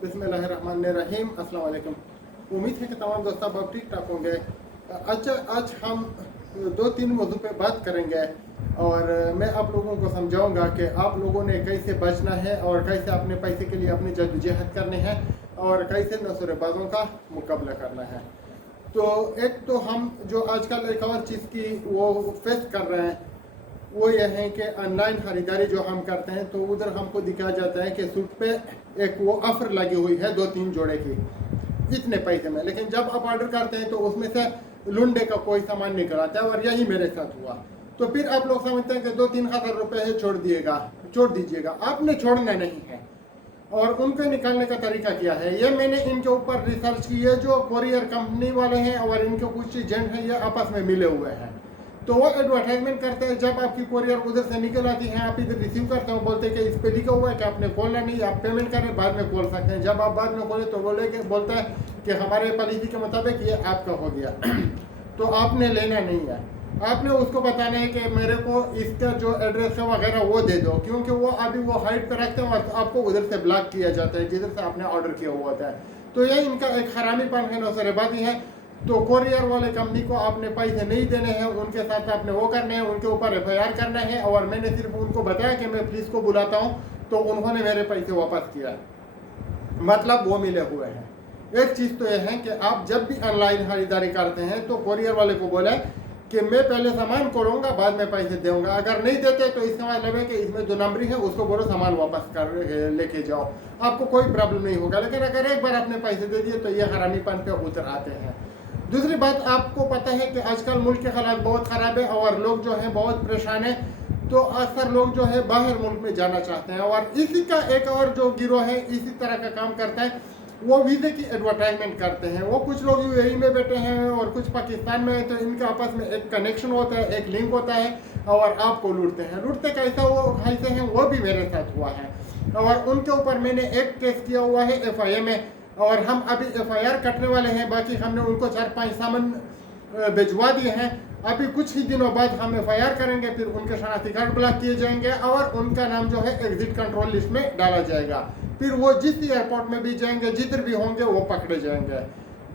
बिस्मिल्लाहिर्रहमानिर्रहीम। अस्सलाम वालेकुम। उम्मीद है कि तमाम दोस्त आप ठीक ठाक होंगे। आज हम दो तीन मौजू पे बात करेंगे और मैं आप लोगों को समझाऊंगा कि आप लोगों ने कैसे बचना है और कैसे अपने पैसे के लिए अपनी जद्दोजहद करनी है और कैसे नसूरबाजों का मुकाबला करना है। तो एक तो हम जो आजकल एक और चीज़ की वो फेस कर रहे हैं वो ये है कि ऑनलाइन ख़रीदारी जो हम करते हैं तो उधर हमको दिखाया जाता है कि सूट पे एक वो ऑफ़र लगी हुई है 2-3 जोड़े की इतने पैसे में, लेकिन जब आप ऑर्डर करते हैं तो उसमें से लुंडे का कोई सामान निकल आता है और यही मेरे साथ हुआ। तो फिर आप लोग समझते हैं कि 2-3 हज़ार रुपये है, छोड़ दीजिएगा। आपने छोड़ना नहीं है। और उनको निकालने का तरीका क्या है, ये मैंने इनके ऊपर रिसर्च की है। जो कोरियर कंपनी वाले हैं और इनके कुछ एजेंट हैं, ये आपस में मिले हुए हैं। तो वो एडवर्टाइजमेंट करते हैं, जब आपकी कोरियर उधर से निकल आती है आप इधर रिसीव करते हो, बोलते हैं कि इस पे लिखा हुआ है कि आपने खोलना नहीं, आप पेमेंट करें बाद में खोल सकते हैं। जब आप बाद में खोले तो बोलता है कि हमारे पॉलिसी के मुताबिक ये आपका हो गया तो आपने लेना नहीं है। आपने उसको बताना है कि मेरे को इसका जो एड्रेस है वगैरह वो दे दो, क्योंकि वो अभी वो हाइड पर रखते हैं और आपको उधर से ब्लॉक किया जाता है जिधर से आपने ऑर्डर किया हुआ होता है। तो ये इनका एक हरामीपन है, नौसरेबाजी है। तो कोरियर वाले कंपनी को आपने पैसे नहीं देने हैं, उनके साथ आपने वो करने हैं, उनके ऊपर FIR करना है। और मैंने सिर्फ उनको बताया कि मैं पुलिस को बुलाता हूँ, तो उन्होंने मेरे पैसे वापस किया, मतलब वो मिले हुए हैं। एक चीज़ तो यह है कि आप जब भी ऑनलाइन खरीदारी करते हैं तो कोरियर वाले को बोले कि मैं पहले सामान खोलूँगा बाद में पैसे दूंगा। अगर नहीं देते तो इसका मतलब है कि इसमें 2 नंबरी है, उसको बोलो सामान वापस कर लेके जाओ, आपको कोई प्रॉब्लम नहीं होगा। लेकिन अगर एक बार आपने पैसे दे दिए तो ये हरामीपन पे उतर आते हैं। दूसरी बात, आपको पता है कि आजकल मुल्क के हालात बहुत ख़राब है और लोग जो हैं बहुत परेशान हैं। तो अक्सर लोग जो है बाहर मुल्क में जाना चाहते हैं और इसी का एक और जो गिरोह है इसी तरह का काम करता है, वो वीज़े की एडवर्टाइजमेंट करते हैं। वो कुछ लोग UAE में बैठे हैं और कुछ पाकिस्तान में हैं, तो इनके आपस में एक कनेक्शन होता है, एक लिंक होता है और आपको लूटते कैसा वो कैसे हैं वो भी मेरे साथ हुआ है। और उनके ऊपर मैंने एक केस किया हुआ है FIA में, और हम अभी FIR कटने वाले हैं। बाकी हमने उनको 4-5 सामान भिजवा दिए हैं। अभी कुछ ही दिनों बाद हम FIR करेंगे, फिर उनके शनाख्ती कार्ड ब्लॉक किए जाएंगे और उनका नाम जो है एग्जिट कंट्रोल लिस्ट में डाला जाएगा। फिर वो जिस एयरपोर्ट में भी जाएंगे, जिधर भी होंगे, वो पकड़े जाएंगे।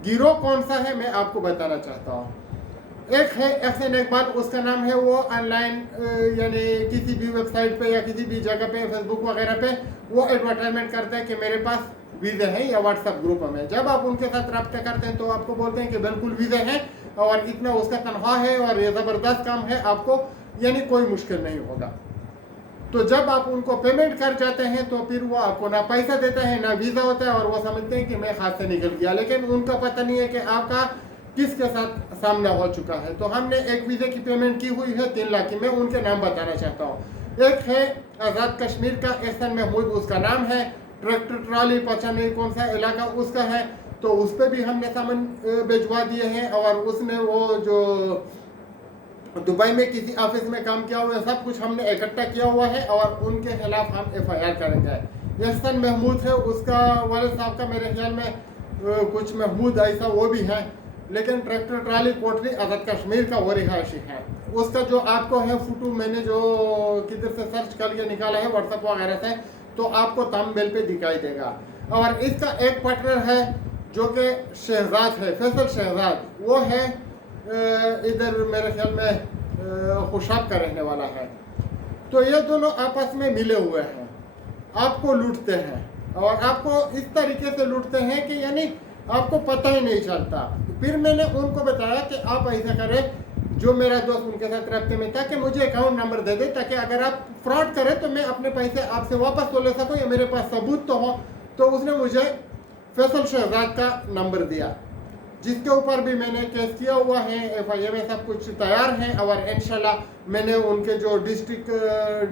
गिरोह कौन सा है मैं आपको बताना चाहता हूँ। एक है Ahsan Iqbal, उसका नाम है। वो ऑनलाइन यानी किसी भी वेबसाइट पे या किसी भी जगह पे, फेसबुक वगैरह पे वो एडवर्टाइजमेंट करता है कि मेरे पास वीज़े हैं, या व्हाट्सएप ग्रुप में जब आप उनके साथ रब्ता करते हैं तो आपको बोलते हैं कि बिल्कुल वीज़े हैं और इतना उसका तनख्वाह है और ये ज़बरदस्त काम है, आपको यानी कोई मुश्किल नहीं होगा। तो जब आप उनको पेमेंट कर जाते हैं तो फिर वो आपको ना पैसा देता है ना वीज़ा होता है और वो समझते हैं कि मैं हाथ से निकल गया, लेकिन उनका पता नहीं है कि आपका किसके साथ सामना हो चुका है। तो हमने एक वीज़े की पेमेंट की हुई है 3 लाख की। मैं उनके नाम बताना चाहता हूँ। एक है आज़ाद कश्मीर का एहसन महमूद, उसका नाम है। ट्रैक्टर ट्राली पता नहीं कौन सा इलाका उसका है, तो उस पर भी हमने सामान भिजवा दिए हैं। और उसने वो जो दुबई में किसी ऑफिस में काम किया हुआ है, सब कुछ हमने इकट्ठा किया हुआ है और उनके खिलाफ हम FIR करेंगे। एहसन महमूद है, उसका वालिद साहब का मेरे ख्याल में कुछ महमूद ऐसा वो भी है, लेकिन ट्रैक्टर ट्राली कोटली आज़ाद कश्मीर का वो रिहायशी है। उसका जो आपको है फोटो मैंने जो किधर से सर्च करके निकाला है व्हाट्सएप वगैरह से, तो आपको थंबनेल पे दिखाई देगा। और इसका एक पार्टनर है जो कि शहजाद है, फैसल शहजाद, वो है इधर मेरे ख्याल में खुशाब का रहने वाला है। तो ये दोनों आपस में मिले हुए हैं, आपको लूटते हैं और आपको इस तरीके से लूटते हैं कि यानी आपको पता ही नहीं चलता। फिर मैंने उनको बताया कि आप ऐसा करें, जो मेरा दोस्त उनके साथ रखते में था, कि मुझे अकाउंट नंबर दे दे ताकि अगर आप फ्रॉड करें तो मैं अपने पैसे आपसे वापस तो ले सकूं या मेरे पास सबूत तो हो। तो उसने मुझे फैसल शहजाद का नंबर दिया, जिसके ऊपर भी मैंने केस किया हुआ है। FIA में सब कुछ तैयार है और इंशाल्लाह मैंने उनके जो डिस्ट्रिक्ट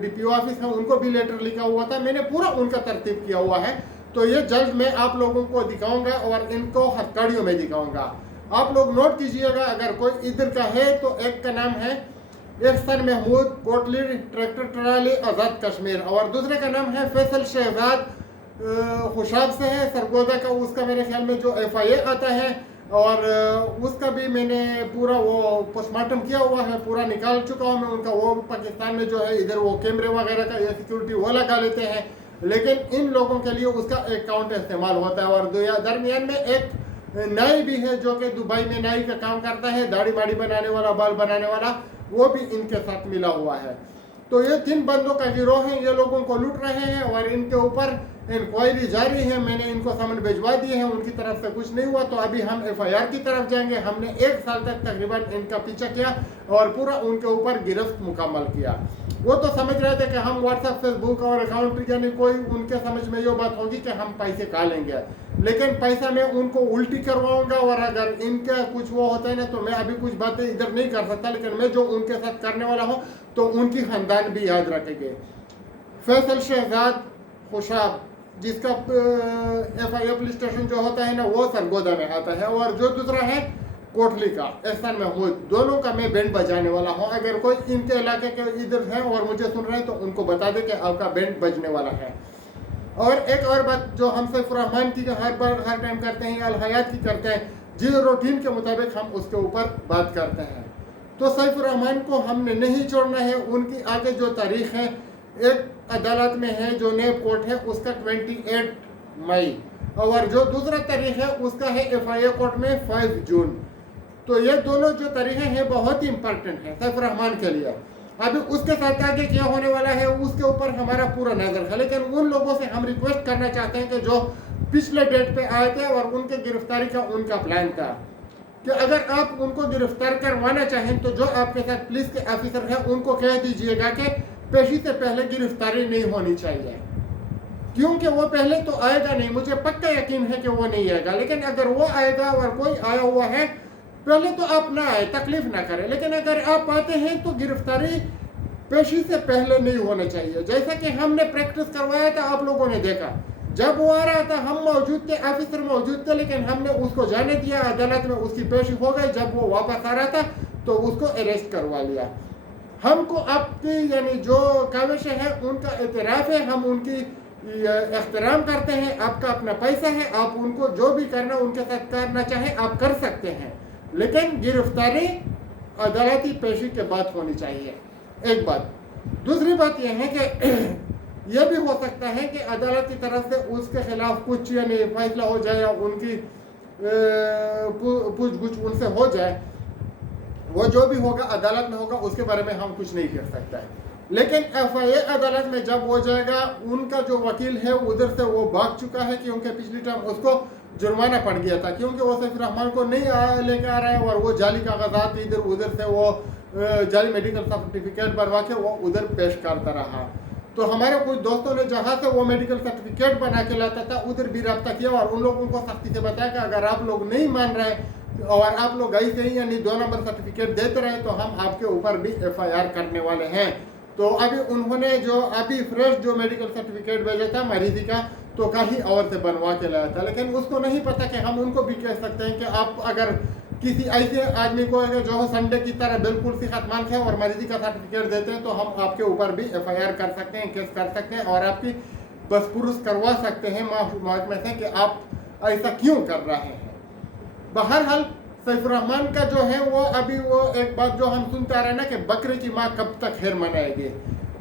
DPO ऑफिस है उनको भी लेटर लिखा हुआ था, मैंने पूरा उनका तरतीब किया हुआ है। तो ये जल्द मैं आप लोगों को दिखाऊंगा और इनको हथकड़ियों में दिखाऊंगा। आप लोग नोट कीजिएगा, अगर कोई इधर का है तो एक का नाम है एहसन महमूद कोटली ट्रैक्टर ट्राली आज़ाद कश्मीर, और दूसरे का नाम है फैसल शहजाद खुशाब से है, सरगोदा का। उसका मेरे ख्याल में जो FIA आता है और उसका भी मैंने पूरा वो पोस्टमार्टम किया हुआ है, पूरा निकाल चुका हूँ मैं उनका। वो पाकिस्तान में जो है इधर वो कैमरे वगैरह का या सिक्योरिटी वो लगा लेते हैं لیکن ان لوگوں کے لیے اس کا اکاؤنٹ استعمال ہوتا ہے. اور درمیان میں ایک نائی بھی ہے جو کہ دبئی میں نائی کا کام کرتا ہے, داڑھی باڑھی بنانے والا, بال بنانے والا, وہ بھی ان کے ساتھ ملا ہوا ہے. تو یہ 3 بندوں کا گروہ ہے, یہ لوگوں کو لوٹ رہے ہیں اور ان کے اوپر انکوائری جاری ہے. میں نے ان کو سمن بھجوا دیے ہیں, ان کی طرف سے کچھ نہیں ہوا. تو ابھی ہم FIR کی طرف جائیں گے. ہم نے 1 سال تک تقریباً ان کا پیچھا کیا اور پورا ان کے اوپر گرفت مکمل کیا. وہ تو سمجھ رہے تھے کہ ہم واٹس ایپ, فیس بک اور اکاؤنٹ, یعنی کوئی ان کے سمجھ میں یہ بات ہوگی کہ ہم پیسے کھا لیں گے, لیکن پیسہ میں ان کو الٹی کرواؤں گا. اور اگر ان کا کچھ وہ ہوتا ہے نا تو میں ابھی کچھ باتیں ادھر نہیں کر سکتا, لیکن میں جو ان کے ساتھ کرنے والا ہوں تو ان کی خاندان بھی یاد رکھیں گے. فیصل شہزاد خوشاب, جس کا FIA پولیس اسٹیشن جو ہوتا ہے نا وہ سرگودا میں آتا ہے, اور جو دوسرا ہے کوٹلی کا احسان محمود, دونوں کا میں بینڈ بجانے والا ہوں. اگر کوئی ان کے علاقے کے ادھر ہیں اور مجھے سن رہے ہیں تو ان کو بتا دے کہ آپ کا بینڈ بجنے والا ہے. اور ایک اور بات جو ہم سیف الرحمان کی ہر ٹائم کرتے ہیں, الحیات کی کرتے ہیں, جس روٹین کے مطابق ہم اس کے اوپر بات کرتے ہیں. تو سیف الرحمان کو ہم نے نہیں چھوڑنا ہے. ان کی آگے جو تاریخ ہے ایک عدالت میں ہے جو نیب کورٹ ہے, اس کا 28 مئی, اور جو دوسرا تاریخ ہے اس کا ہے FIA کورٹ میں 5 جون. تو یہ دونوں جو تاریخیں ہیں بہت ہی امپورٹنٹ ہیں سیف الرحمان کے لیے. ابھی اس کے ساتھ آگے کیا ہونے والا ہے اس کے اوپر ہمارا پورا نظر ہے, لیکن ان لوگوں سے ہم ریکویسٹ کرنا چاہتے ہیں کہ جو پچھلے ڈیٹ پہ آئے تھے اور ان کے گرفتاری کا ان کا پلان تھا, کہ اگر آپ ان کو گرفتار کروانا چاہیں تو جو آپ کے ساتھ پولیس کے آفیسر ہیں ان کو کہہ دیجئے گا کہ پیشی سے پہلے گرفتاری نہیں ہونی چاہیے, کیونکہ وہ پہلے تو آئے گا نہیں. مجھے پکا یقین ہے کہ وہ نہیں آئے گا, لیکن اگر وہ آئے گا اور کوئی آیا ہوا ہے پہلے تو آپ نہ آئے, تکلیف نہ کریں, لیکن اگر آپ آتے ہیں تو گرفتاری پیشی سے پہلے نہیں ہونا چاہیے. جیسا کہ ہم نے پریکٹس کروایا تھا, آپ لوگوں نے دیکھا, جب وہ آ رہا تھا ہم موجود تھے, آفیسر موجود تھے, لیکن ہم نے اس کو جانے دیا, عدالت میں اس کی پیشی ہو گئی. جب وہ واپس آ رہا تھا تو اس کو اریسٹ کروا لیا. ہم کو آپ کی یعنی جو کاوشیں ہیں ان کا اعتراف ہے, ہم ان کی احترام کرتے ہیں. آپ کا اپنا پیسہ ہے, آپ ان کو جو بھی کرنا ان کے ساتھ کرنا چاہیں آپ کر سکتے ہیں, لیکن گرفتاری عدالتی پیشی کے بعد ہونی چاہیے. ایک بات. دوسری بات یہ ہے کہ یہ بھی ہو سکتا ہے کہ عدالت کی طرف سے اس کے خلاف کچھ یعنی فیصلہ ہو جائے یا ان کی پوچھ گچھ ان سے ہو جائے. وہ جو بھی ہوگا عدالت میں ہوگا, اس کے بارے میں ہم کچھ نہیں کہہ سکتے ہیں. لیکن FIA عدالت میں جب ہو جائے گا, ان کا جو وکیل ہے ادھر سے وہ بھاگ چکا ہے, کیونکہ پچھلی ٹائم اس کو جرمانہ پڑ گیا تھا, کیونکہ وہ سیف الرحمان کو نہیں لے کے آ رہا ہے اور وہ جعلی کاغذات ادھر سے وہ جعلی میڈیکل سرٹیفکیٹ بنوا کے وہ ادھر پیش کرتا رہا. تو ہمارے کچھ دوستوں نے جہاں سے وہ میڈیکل سرٹیفکیٹ بنا کے لاتا تھا ادھر بھی رابطہ کیا, اور ان لوگوں کو سختی سے بتایا کہ اگر آپ لوگ نہیں مان رہے اور آپ لوگ ایسے ہی یعنی 2 نمبر سرٹیفکیٹ دیتے رہے تو ہم آپ کے اوپر بھی FIR کرنے والے ہیں. تو ابھی انہوں نے جو ابھی فریش جو میڈیکل سرٹیفکیٹ بھیجا تھا مریضی کا تو کہیں اور سے بنوا کے لایا تھا, لیکن اس کو نہیں پتا کہ ہم ان کو بھی کہہ سکتے ہیں کہ آپ اگر کسی ایسے آدمی کو جو سنڈے کی طرح بالکل سی ختمان ہے اور مریضی کا سرٹیفکیٹ دیتے ہیں تو ہم آپ کے اوپر بھی FIR کر سکتے ہیں, کیس کر سکتے ہیں, اور آپ کی بسپرس کروا سکتے ہیں محکمے سے کہ آپ ایسا کیوں کر رہے ہیں. بہرحال سیف الرحمان کا جو ہے وہ ابھی وہ ایک بات جو ہم سنتے آ رہے ہیں نا کہ بکرے کی ماں کب تک خیر منائے گی,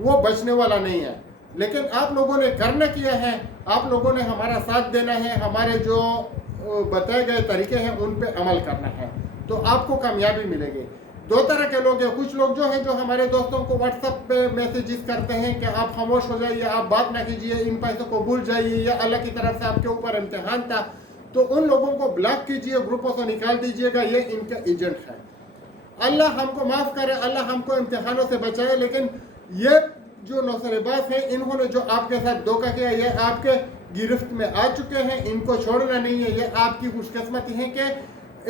وہ بچنے والا نہیں ہے. لیکن آپ لوگوں نے کرنا کیا ہے, آپ لوگوں نے ہمارا ساتھ دینا ہے, ہمارے جو بتائے گئے طریقے ہیں ان پہ عمل کرنا ہے, تو آپ کو کامیابی ملے گی. 2 طرح کے لوگ ہیں, کچھ لوگ جو ہیں جو ہمارے دوستوں کو واٹس ایپ پہ میسیجز کرتے ہیں کہ آپ خاموش ہو جائیے, آپ بات نہ کیجیے, ان پیسوں کو بھول جائیے, یا اللہ کی طرف سے آپ کے اوپر امتحان تھا. تو ان لوگوں کو بلاک کیجیے, گروپوں سے نکال دیجیے گا, یہ ان کے ایجنٹ ہے. اللہ ہم کو معاف کرے, اللہ ہم کو امتحانوں سے بچائے. لیکن یہ جو نوسرباز ہیں انہوں نے جو آپ کے ساتھ دھوکہ کیا, یہ آپ کے گرفت میں آ چکے ہیں, ان کو چھوڑنا نہیں ہے. یہ آپ کی خوش قسمتی ہے کہ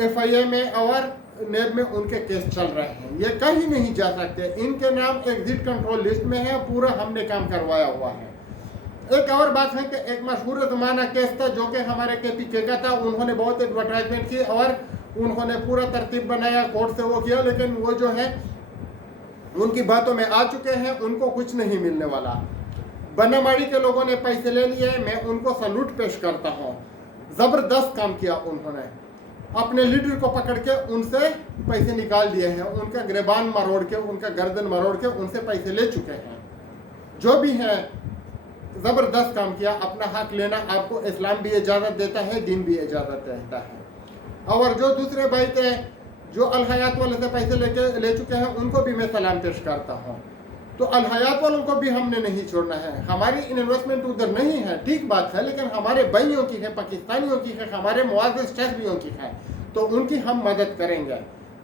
FIA میں اور نیب میں ان کے کیس چل رہے ہیں, یہ کہیں نہیں جا سکتے. ان کے نام ایگزٹ کنٹرول لسٹ میں ہے, پورا ہم نے کام کروایا ہوا ہے. ایک اور بات ہے کہ ایک مشہور زمانہ کیس تھا جو کہ ہمارے KPK کا تھا, انہوں نے بہت ایڈورٹائزمنٹ کی اور انہوں نے پورا ترتیب بنایا, کورٹ سے وہ کیا, لیکن وہ جو ہے ان کی باتوں میں آ چکے ہیں, ان کو کچھ نہیں ملنے والا. بنا ماڑی کے لوگوں نے پیسے لے لیے, میں ان کو سلوٹ پیش کرتا ہوں. زبردست کام کیا انہوں نے, اپنے لیڈر کو پکڑ کے ان سے پیسے نکال دیے ہیں, ان کا گریبان مروڑ کے, ان کا گردن مروڑ کے ان سے پیسے لے چکے ہیں. جو بھی ہیں ज़बरदस्त काम किया। अपना हक लेना आपको इस्लाम भी इजाज़त देता है, दीन भी इजाज़त देता है। और जो दूसरे भाई थे जो अल हयात वाले से पैसे ले चुके हैं, उनको भी मैं सलाम पेश करता हूँ। तो अल हयात वालों को भी हमने नहीं छोड़ना है। हमारी इन्वेस्टमेंट उधर नहीं है, ठीक बात है, लेकिन हमारे भाइयों की है, पाकिस्तानियों की है, हमारे मुआज़िज़ शहरियों की है, तो उनकी हम मदद करेंगे।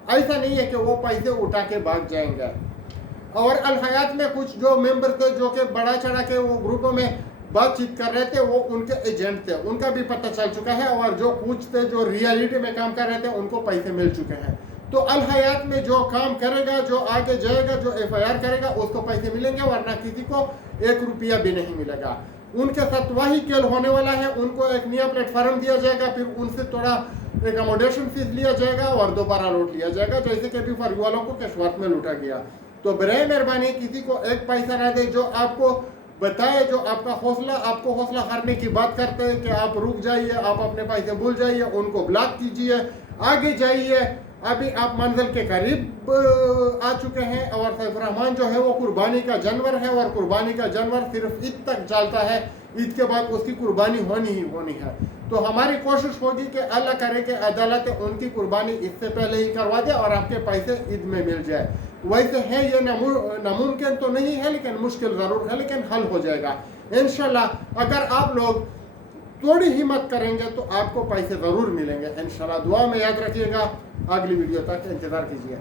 ऐसा नहीं है कि वो पैसे उठा के भाग जाएंगे। और अल हयात में कुछ जो मेंबर थे जो कि बड़ा चढ़ा के वो ग्रुपों में बातचीत कर रहे थे, वो उनके एजेंट थे, उनका भी पता चल चुका है। और जो कुछ थे जो रियलिटी में काम कर रहे थे, उनको पैसे मिल चुके हैं। तो अल हयात में जो काम करेगा, जो आगे जाएगा, जो FIR करेगा, उसको पैसे मिलेंगे, वरना किसी को 1 रुपया भी नहीं मिलेगा। उनके साथ वही खेल होने वाला है। उनको एक नया प्लेटफार्म दिया जाएगा, फिर उनसे थोड़ा एकोमोडेशन फीस लिया जाएगा और दोबारा लूट लिया जाएगा, जैसे कि अभी फर्जी वालों को कैशवात में लूटा गया। तो बराए मेहरबानी किसी को एक पैसा ना दे। जो आपको बताए, जो आपका हौसला, आपको हौसला हारने की बात करते हैं कि आप रुक जाइए, आप अपने पैसे भूल जाइए, उनको ब्लॉक कीजिए, आगे जाइए। अभी आप मंजिल के करीब आ चुके हैं। और सैफ रहमान जो है वो कुर्बानी का जानवर है, और कुर्बानी का जानवर सिर्फ ईद तक चलता है, ईद के बाद उसकी कुर्बानी होनी ही होनी है। तो हमारी कोशिश होगी कि अल्लाह करे कि अदालत उनकी कुर्बानी इससे पहले ही करवा दे और आपके पैसे ईद में मिल जाए। वैसे है ये नामुमकिन तो नहीं है, लेकिन मुश्किल ज़रूर है, लेकिन हल हो जाएगा इंशाल्लाह। अगर आप लोग थोड़ी हिम्मत करेंगे तो आपको पैसे ज़रूर मिलेंगे इंशाल्लाह। दुआ में याद रखिएगा। अगली वीडियो तक इंतज़ार कीजिए।